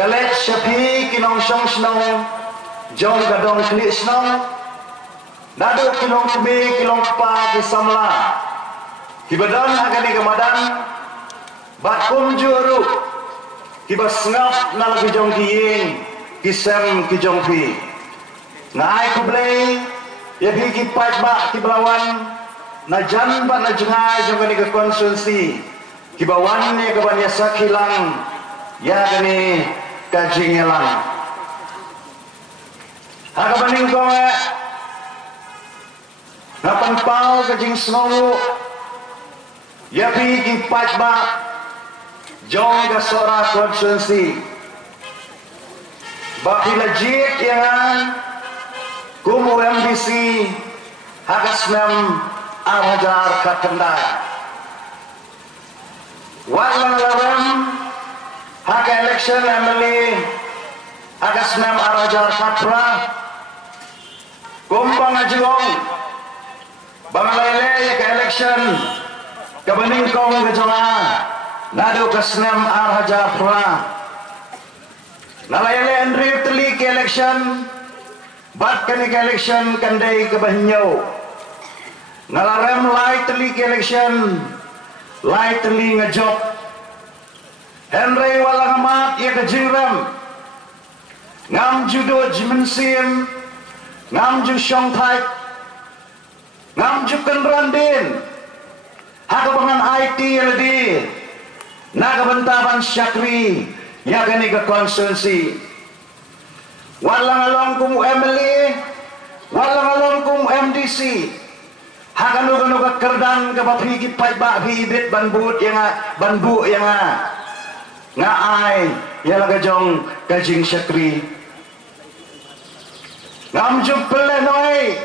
Kalet syafi kinong syong snong jong gadong kli snong nado kinong kubi kilong pa kisamla kibadan agani kamadan bakum juru kibas ngap na lagi jong kiying kisem kijong pi ngai kublay yabi kipat ba kiblawan na jan ba na jengay jong gani ke konsensi kibawan ni kaban ya sakilang ya gani kajing lang aga baning ko napan pau kajing snow ya pi kipat ba jong ga sora konsensi baki legit yang kumu MDC hagas nam arajar kakenda walang larem haka election emily agas nam arajar katra kumbang ajong bangalele ya ke election kabaning kong kejonga nado kasnam arajar pra nalayele andri teli ke election bat kani ke election kandai kebahnyo nalarem lai teli ke election lai teli ngejok Henry walang amat ia kejiram ngam judo jimensim ngam ju syong thai ngam ju kenrandin haka bangan IT ledi naga bentaban syakri ya gani ke konsensi walang along kum Emily walang along kum MDC haka nuga kerdan ke bapi kipai ba bibit banbut yang banbu yang ngai ya laga jong kajing syakri ngam ju pele noi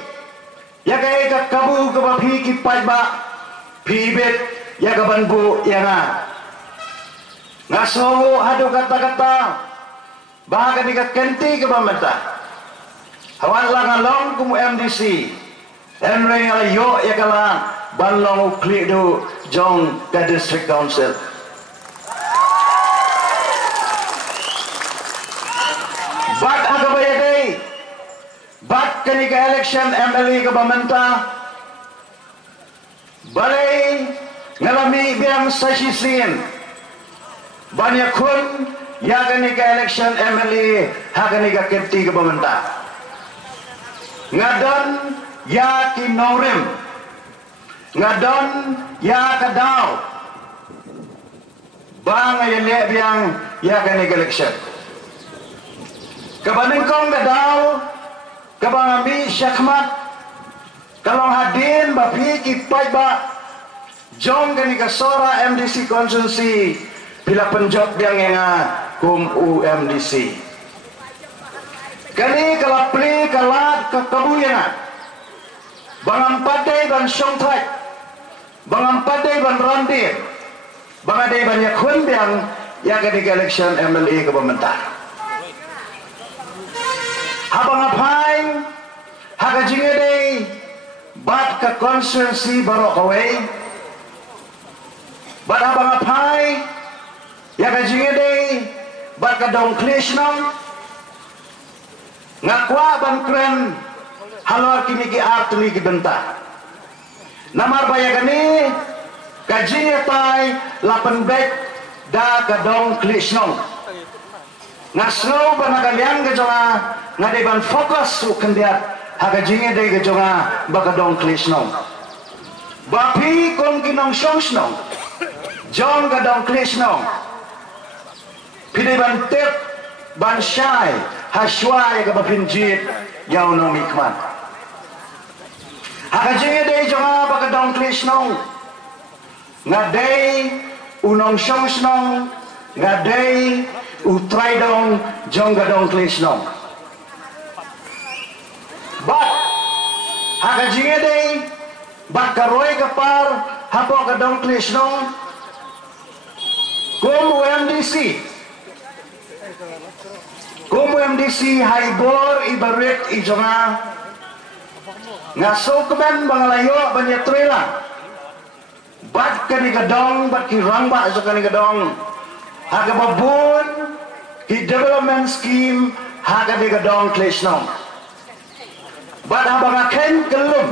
ya kai ka kabu ke bapi kipai ba bibit ya ka banbu yang ngaso adu kata-kata bahkan ika kenti ke bamata hawan lang along kum MDC Henry alayo ya kala banlong klik do jong ka district council bat aga bayagay bat kani ka election MLA ka bamanta balay ngalami biang sasisin banyak kun ya kani ka election MLA ha kani ka kenti ka bamanta ngadon ya kinorim ngadon ya kadaw bang ayale biang ya kani ka election kabaning kong kadaw kabang ami syakmat kalong hadin bapi kipai ba jong kani kasora MDC konsensi pila penjok biang yang kum UMDC kani kalapli kalat kakabuyan bangam padai ban syong thai bangam padai ban randir bangadai banyak kun biang ya kani election MLA ke pemerintah habang apain haka jingede bat ka konsensi barok away bat habang apai ya ka jingede bat ka dong klishnom ngakwa ban kren halor kini ki artli ki benta namar bayagani ka jingetai lapan bek da ka dong klishnom ngasno banagaliang ke jonga ngade ban fokus su kendiat haga jinge de ke jonga bakadong klishno bapi kon kinong shongshno jong gadong klishno pide ban tep ban shai hashwa ya bapin jit yaw no mikman haga jinge de jonga bakadong klishno ngade unong shongshno ngade utrai dong jong gadong klishno bat haka jingede bat karoy kapar hapo gadong klishno kum MDC haibor ibarit ijonga ngaso keban bangalayo banyatrela bat kani gadong bat kirangba so kani gadong haga babun ki development scheme haga di gadong klesnong. Bat abang aken kelum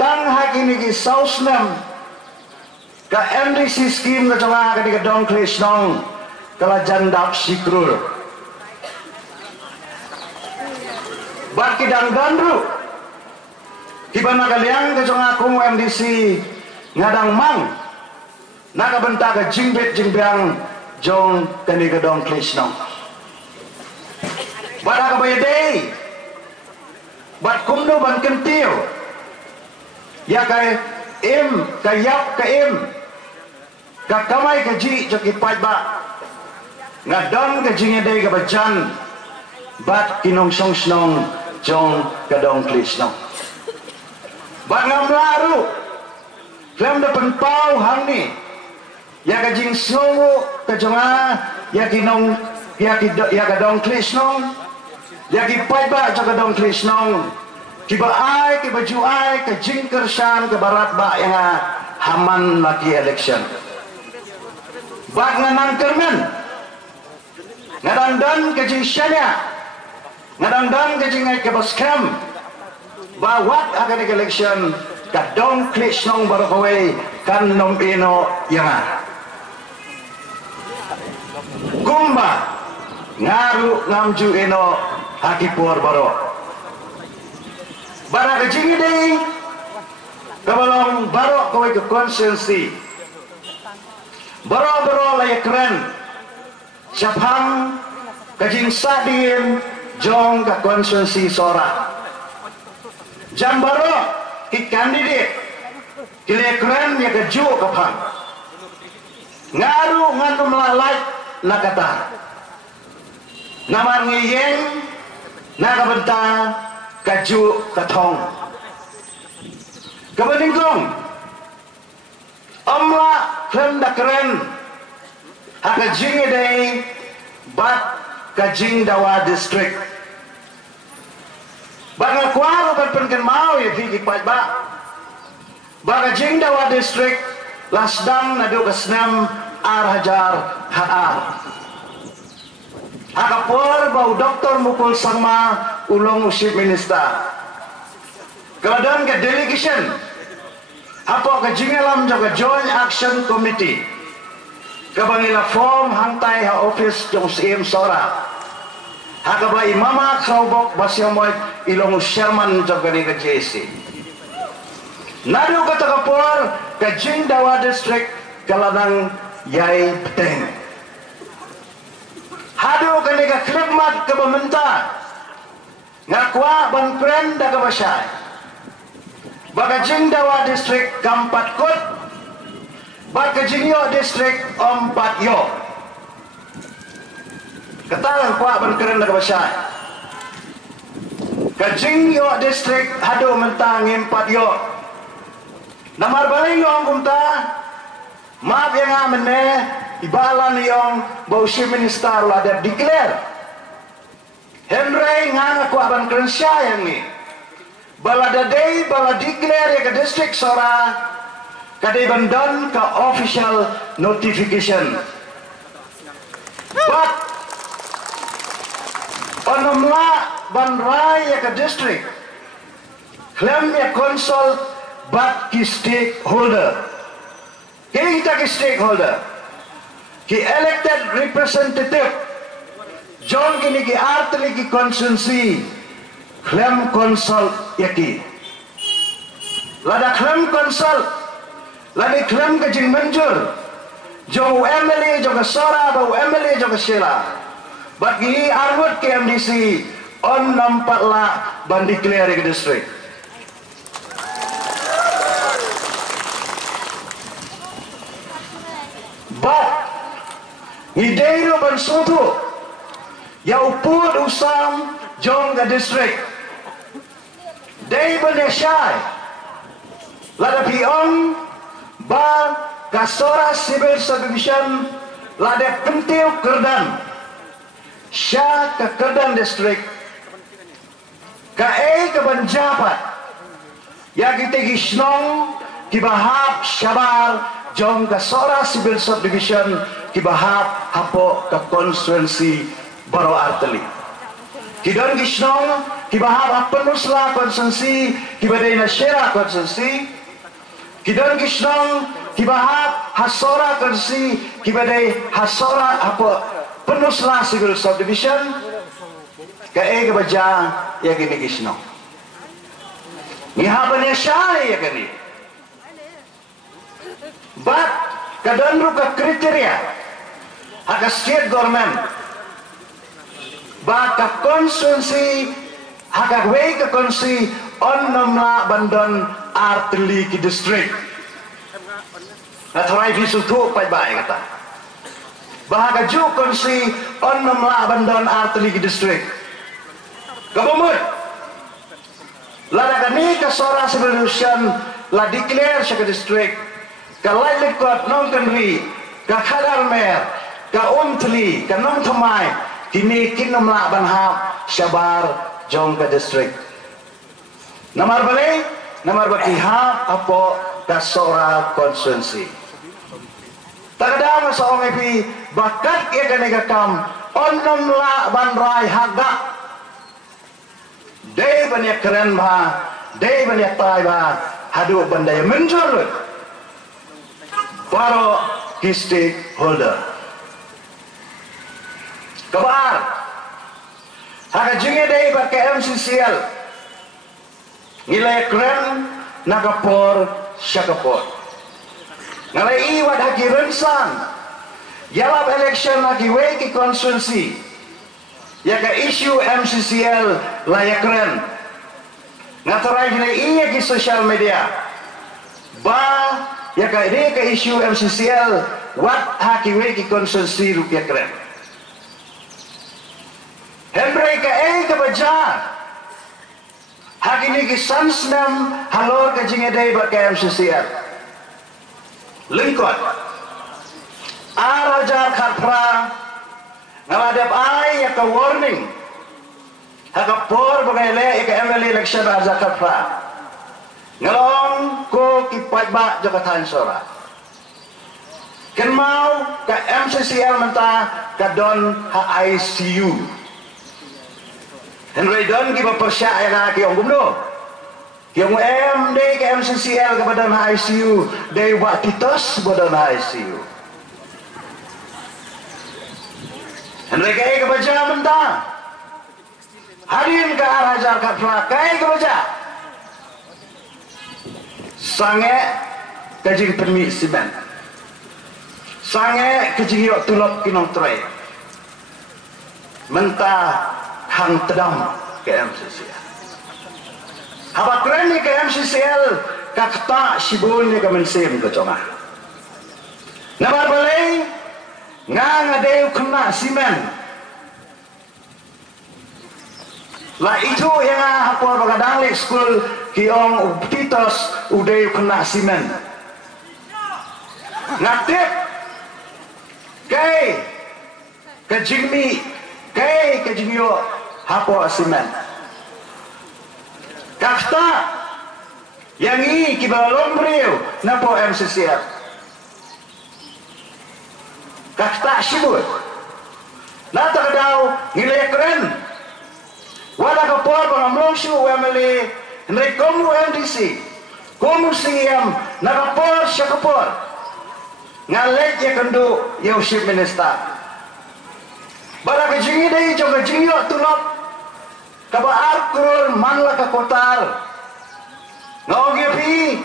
tang hagi ni ki sausnam ka MDC scheme ka jonga haga di gadong klesnong kala jandap sikrul. Bat ki dang dandru kiban nagaliang ka jonga kung MDC ngadang mang nakabenta ka jingbet jingbiang jong kanigadong klesnong. Bat akabayadey bat kumdo ban kentil ya kay im kayap ka im kakamay ka ji joki ba ngadon ka jingedey ka bajan bat kinong song jong kadong klesnong. Bat ngamlaru klem da penpau hang ni ya ka jing songo ka jonga ya kinong ya kadong klesnong ya ki ba jo kadong klesnong kiba ai kiba ju ai ka jing kersan ke barat ba yang haman laki election bat nganang kermen ngadang ke jing syanya ngadang ke jing ai ke boskam ba wat akan election kadong klesnong barakaway kan nom ino yang kumba ngaru ngamju ino hakipur baro bara kejing dei kabalong baro kawai ke konsensi baro layak keren siapang kejing sadin jong ke konsensi sora jam baro ki kandidat kile keren ya keju kapang ngaru ngandu melalai nakata namar ngiyeng nakabenta kaju katong kabaningkong omla klem da keren hakajing day bat kajing dawa district bat ngakwaro bat penken mau ya higi pat ba kajing dawa district lasdang nadu kasnam arhajar haar hakapor bau doktor mukul sama ulong chief minister kemudian ke delegation apa ke jingalam juga joint action committee kabangila form hantai ha office jong sim sora hakaba imama kaubok basyamoy ilong chairman juga di ke JC nadu kata kapor ke jing dawa district kaladang yai peteng hadu kenika khidmat ke pemerintah ngakwa ban kren da kabasay bagajing dawa district kampat kot bagajing yo district ompat yo katalang kwa ban kren da kabasay kajing yo district hadu mentang empat yo namar baling yo ang kumta maaf yang amene ibalan yung bausi minister ada declare Henry nga ako aban krensya yang ni balada day bala declare ya ke district sora kadai bandan ka official notification but onomla banrai ya ke district klaim ya consult but ki stakeholder kini kita ki stakeholder ki elected representative John kini ki artli ki konsensi klaim consult yaki lada klaim consult lada klaim ke jing menjur jo MLA jo ke sora bau MLA jo ke sila bagi arwut ke MDC on nampak lah ban declare ke district but Ideiro ban sutu ya upud usam jong ke district day ban syai lada piong ba kasora civil subdivision lada pentiu kerdan syah ke kerdan district ka ke ban japat ya kita gisnong kibahap Syabar jong ka Sora Civil Subdivision kibahap hapo ka konstituensi Baro Arteli. Kidon Gisnong kibahap Penusla konstituensi kibadai Nasyera konstituensi. Kidon Gisnong kibahap Hasora konstituensi kibadai Hasora hapo Penusla Civil Subdivision kae kebaja ya gini Gisnong. Ngihaban ya syai ya gini. But kadang ruka kriteria haka state government ba ka konstituensi haka wei ka konstituensi on namla bandon Arteli ki district na try visu tu pai bai kata bahaka ju konstituensi on namla bandon Arteli ki district kabumut lada kani ka Sora Civil la declare sa ka district ka Lailikot nong kanri ka Khadar Mer ka Umtli ka nong Thamai kini kinamla banhap Syabar jong ka district namar balik namar bakihap apo ka Sora konstituensi tagada nga sa ongepi bakat iya kanega kam onamla banrai hagak day banyak keren ba day banyak tay ba hadu bandaya menjurut Baro ki stakeholder. Kabar. Haka jinge day ba ka MCCL. Ngilay kren nakapor syakapor. Ngalay iwad haki rensan. Yalap election haki way ki konstituensi. Yaka issue MCCL layak kren. Ngataray gina iya ki social media. Ba ya ka issue MCCL wat haki ki konstituensi rupiah keren. Henry ka baja haki ni ki sansnam halor ka jingedai ba ka MCCL. Lingkot arajar khatpra ngaladap ay ya ka warning haka por bagaile ka MLA election arajar khatpra ngalong ko kipat ba Jabatan Sora kan mau ka MCCL menta ka don ha ICU Henry don ki persya ya ki ong gumno ki ong MD ka MCCL ka badan ha ICU day wa titos badan ha ICU Henry ka baja menta harin ka arajar ka kai ka baja sange kajing permi siban sange kajing yok tulop kinong tray mentah hang tedam ke MCCL haba keren ni ke MCCL kakta sibun ni kemensim ke congah nabar balai ngadeu kena simen lah itu yang hapor bagadang lek school kiong titos udah kena simen ngatip kay kajingmi kay kajingyo hapo simen kakta yang ini kibalong beriu napo MCCL kakta sibut nata kadau nilai keren wala kapor pangamlong siu MLA Henry komu MDC komu CM nakapor siya kapor ngalet ya kendo yung chief minister bala kajingi day jong kajingi o tulop kabaar kurul manla kakotar ngaogipi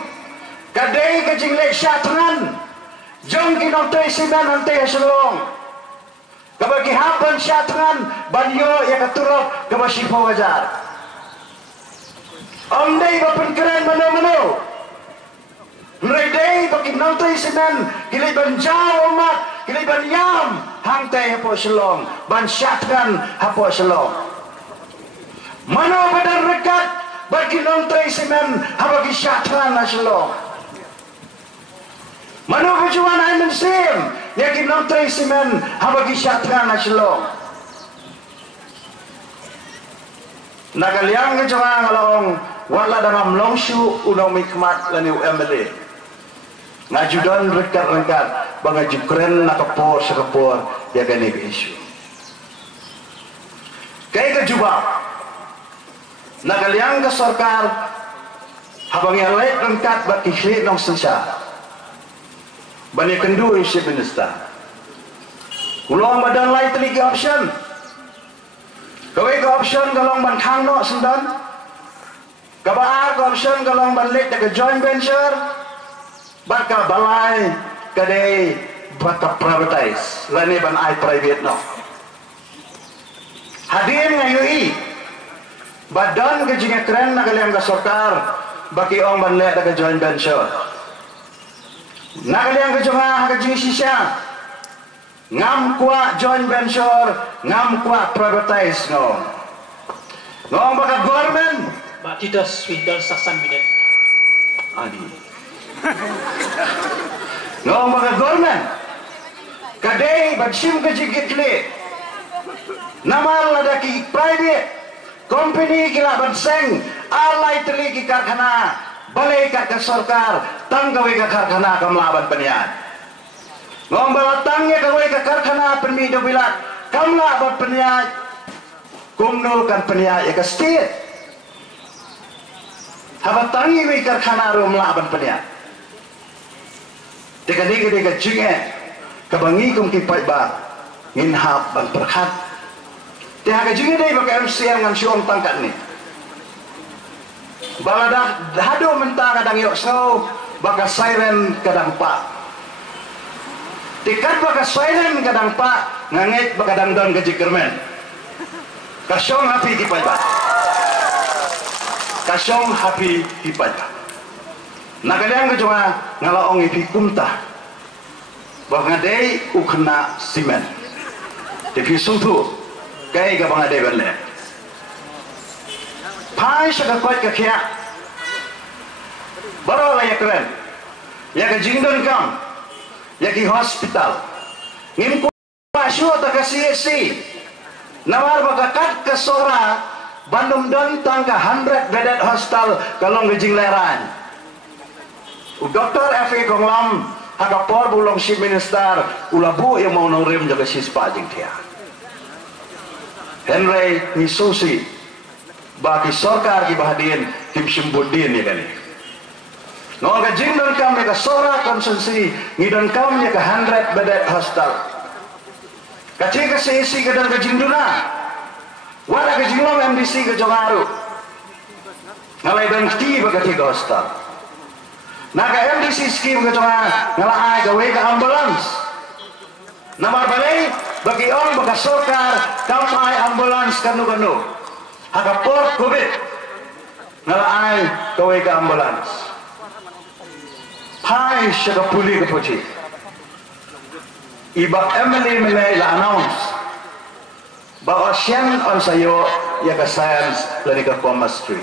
kaday kajingle syatran jong kinotay sinan hantay hasulong kabagi hapan syatran banyo ya katulop kabasipo wajar Om day bapen keren mano-mano. Mreday bagi nantoy sinan kilay banjaw umat kilay banyam hangtay hapo selong ban syatran hapo selong. Mano badan rekat bagi nantoy sinan habagi syatran na selong. Mano kajuan ay mensim yakin nantoy sinan habagi syatran na selong. Nagaliang kajuan ngalong wala dalam longshu unang mikmat lani MLA ngajudan rekat-rekat bangaju keren nakapor sekapor ya gani ke isu kaya ke juba nagaliang ke sarkar habang yang lain rengkat bagi khid nong sensa bani kendu isi minister ulong badan lain teligi option kawai ke option galong ban khang no sendan kabaar ke option galong ban lek ke joint venture baka balai kadai baka privatize lani ban ai private no hadir ngayui badan kejinga keren nagaliang ka sarkar baki ong ban lek ke joint venture nagaliang ka jonga kejing sisa ngam kuat joint venture ngam kuat privatize no ngong baka government Tito Swindon Saksan Binet adi ngong baka government kadai bagsim kejigit le namal ladaki private company kila banseng alai teli ki karkhana balai ka sarkar tanggawe ka karkhana kamlaban penian ngong balatangnya kawe ka karkhana permi do bilat kamla bat penian kumno kan penian ya ka state habatangi we karkhana ro mlaban penian deka jinge kabangi kum ki pai ba ngin hap ban perkhat te ha jinge dei baka MCM ngan siom tangkat ni balada hado mentang kadang yok so baka siren kadang pa tikat baka siren kadang pa ngangit baka dangdon ke jikermen kasyong happy ki pai ba kasyong happy ki pai ba nagaliang ke jonga ngalaong ipi kumta bahwa dei ukna simen tapi sungtu kai ga bang dei berle pai saka koi ka khia baro la yakren ya ka jingdon kam ya ki hospital ngim ko pasyo ta ka CSC nawar baka kat ka sora bandung don tangka 100 bedded hostel kalong gejing leran Dr. F.A. Konglam hagapor bulong si minister ulabu yang mau nongrim jaga sispa jeng dia Henry Nisusi bagi sorkar ki bahadin Kim Simbudin ya kali ngong ka jing don kam ya ka sora konsumsi ngidon kam ya ka 100 bedded hostel kaci ka sisi ka dan ka jing duna wala ka jing long MDC ka jongaru ngalai dan ti baka tiga hostel naga MDC scheme ke jonga ngalai gawe ka ambulance namar balai bagi orang baka sorkar kamai ambulance kanu haka port covid ngalai gawe ka ambulance pai syaka puli ke poci iba Emily menai la announce bahwa siang on sayo ya ka science clinical chemistry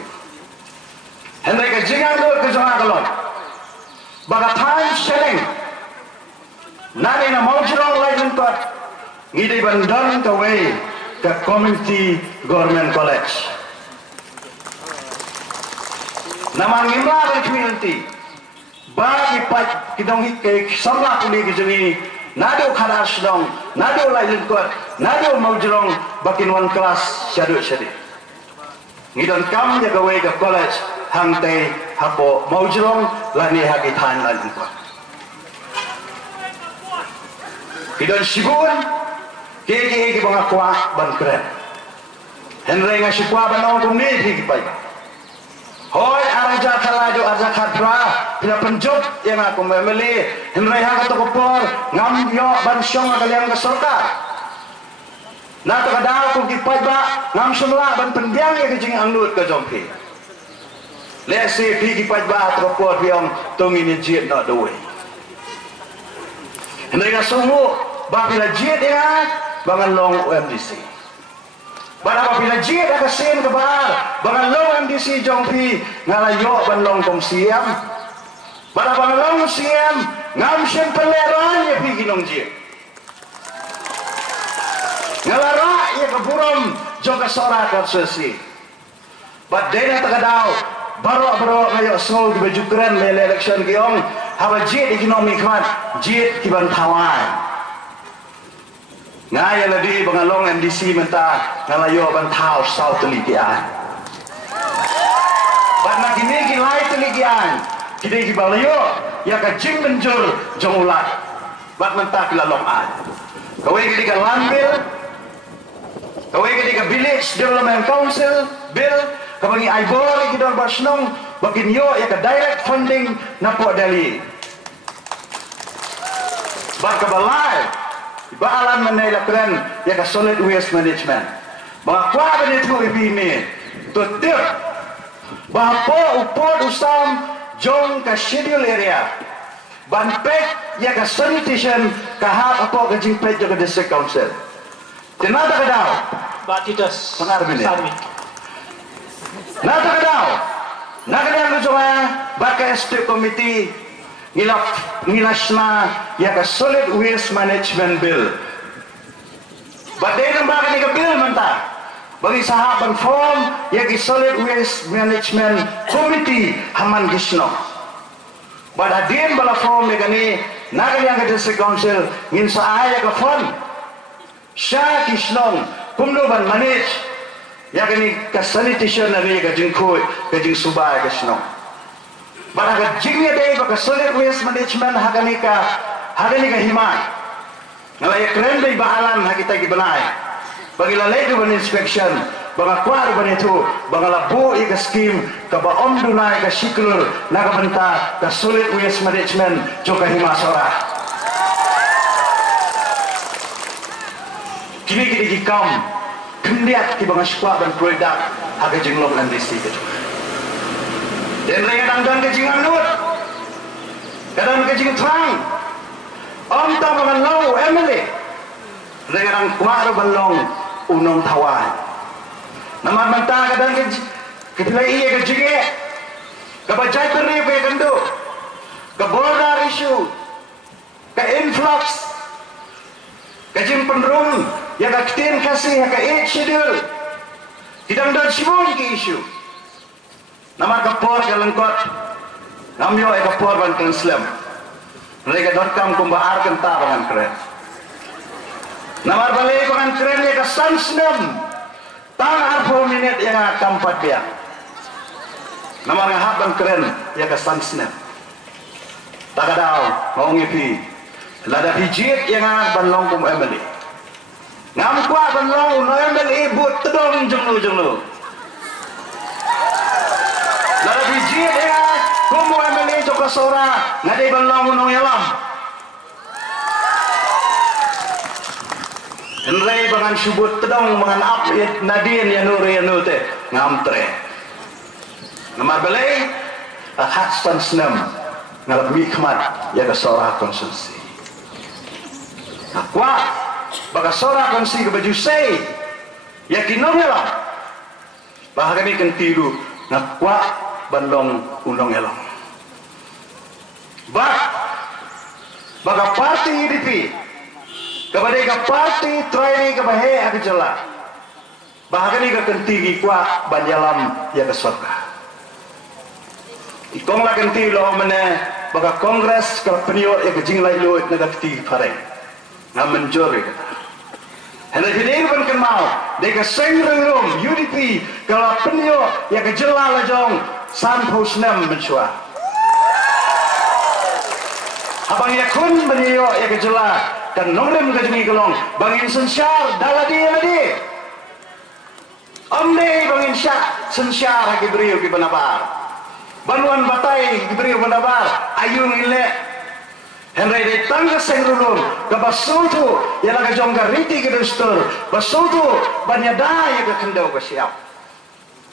hendai ka jingan do ke jonga kalon baka time selling nani na maujurong lain kot ngide bandang kawe ke community government college nama ngimba ke community bagi pat kidong hike samla kuli ke jeni nado khadas dong nado lain kot nado maujurong bakin one class syadu ngidon kam ya kawe ke college hangte hapo maujurong lani hagi than lani ko kidon sibun ke banga kwa ban kren henry nga sipwa banong tumni hi pai hoy araja khala jo arja khadra pina penjot yang aku memeli henry ha ka kopor ngam yo ban syong kalian ke sarkar na to kadal ku ki pai ba ngam semla ban pendiang ya ke jing anglut ke jongki lesi pergi pajak terpot yang tungin jid nak duit. Mereka semua apabila jid dia bangan long OMDC. Apabila jid ada sen kebar bangan long OMDC jongpi ngalayo ban long kong siam. Bangan long siam ngam sen peleran ya pergi long jid. Ngalara ya keburom jongka sora konsesi. Bad dena takadau baro ngayo sol di baju keren lele election kiong haba jet ekonomi kmat jet kiban tawai ngai ala di bangalong MDC menta ngalayo ban tau south likian ban na kini ki lai likian kini ki balayo ya ka jing menjur jongulat ban menta kilalong an kawai kini ka landbill kawai kini ka village development council bill kabangi aibor kidor basnong bakin yo ya ka direct funding na po dali ba kabalai baalan manila kren ya ka solid waste management mga kwa ganito ibini to tip ba po upod usam jong ka schedule area banpek ya ka sanitation kahap apo ka jingpet yo ka district council tinata ka daw Batidas Pangarap ini. Sarmit. nata ka daw nakadang ko sa baka state committee ngilas na ya ka solid waste management bill. Badai nang baka ni ka bill manta. Bagi sahaban form ya ki solid waste management committee haman gisno. Badadin bala form ya kani nakaliang ka district council ngin sa aya ka form. Siya kisnong kumluban manage ya kani ka sanitation na ri ka jingkoy ka jing subay kisnong. Baraga jingnya day baka solid waste management hagani ka himay ngalay kren day baalan hagita gibanay bagi lalay ban inspection baka kwar ban ito baka labu ka scheme ka baom dunay ka siklur nakabanta ka solid waste management jo ka himasora kini kini gikam kendiat ki banga skwa ban produk haga jinglong and district dan kadang dan kejing anut kadang kejing terang om tak mengenau Emily kadang kuar balong unong tawai nama mentah kadang kepilai iya kejing kebajai peri ke kendo ke border issue ke influx kejing penrung yang ketin kasih ke 8 schedule kadang dan semua ke issue nama kapor kalengkot namyo ay kapor ban kenslam mereka dorkam kumbaar kenta bangan keren nama balik bangan keren ya ka sansnem tang arpo minit yang kampat dia nama ngahap ban keren ya ka sansnem takadaw maungipi lada pijit yang banlong kum emeli ngamkwa banlong no emeli but tedong jenglu lalu biji dia kumu emeli joka sora ngade banlang unong yalam enrei bangan subut tedong bangan apit nadin yanu te ngamtre nama belai hatstan senam ngalap mikmat ya ka sora konsumsi akwa baga sora konsumsi ke baju sei ya kinong yalam bahkan ikan tiru nakwa bandong undong elong baga parti IDP kepada ka parti try ka bahe ak jala bahkan ka kentigi kwa banjalam ya ka surga ikong la kenti lo mene baga kongres ka penio ya ka jinglai lo na dakti pare na menjore Hela hiding pun kenal, deka sengrung UDP kalau penyo ya kejela lajong san posnem mencua. Abang ya kun penyo ya kejela dan nongrem kejungi kelong bangin sensyar daladi ladi. Omne bangin syak sensyar haki beriu ki benabar. Banuan batai ki beriu benabar ayung ile. Henry de tangga sengrulur ke basutu yang laga jongga riti ke dustur basutu banyada ya ke kendau ke siap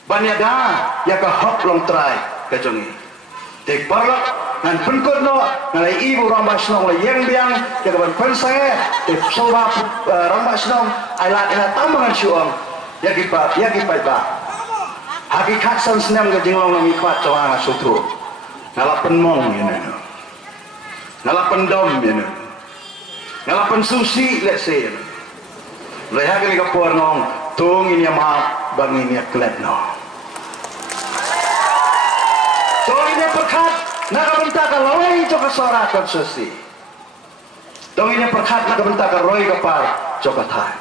banyada ya ke hop long try ke jongi tek parlok ngan penkut no ngalai ibu rambas nong le yang biang ya ke ban pensaya tek soba rambas nong ailat tambangan syuang ya ki pa hakikat san senam ke jinglong nami kwat cawang sutu ngalapen mong ini ngalapan dom ya ngalapan susi let's say reha kali kapor nong tung ini maaf bang ini klet no tung ini pekat Nakabenta ka laway ito kasora konsusi. Dong ini perkat nakabenta ka roy kapar cokatan.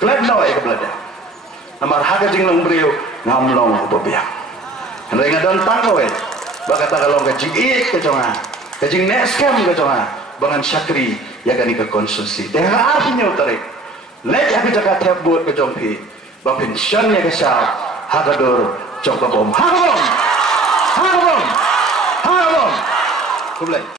Glad laway ka belada. Namar haga jing long brio ngamlong babiang. Henry ngadon tangko baka tagalong ka jing iik ka jonga. Ka jing neskem ka jonga. Bangan syakri ya gani ka konsusi. Tengah api nyo tarik. Let aku jaga tep buat ke jompi. Bapin syan ya ke syal. Hagador jok bom. Hagabom. Hagabom. Hagabom. Kumulay.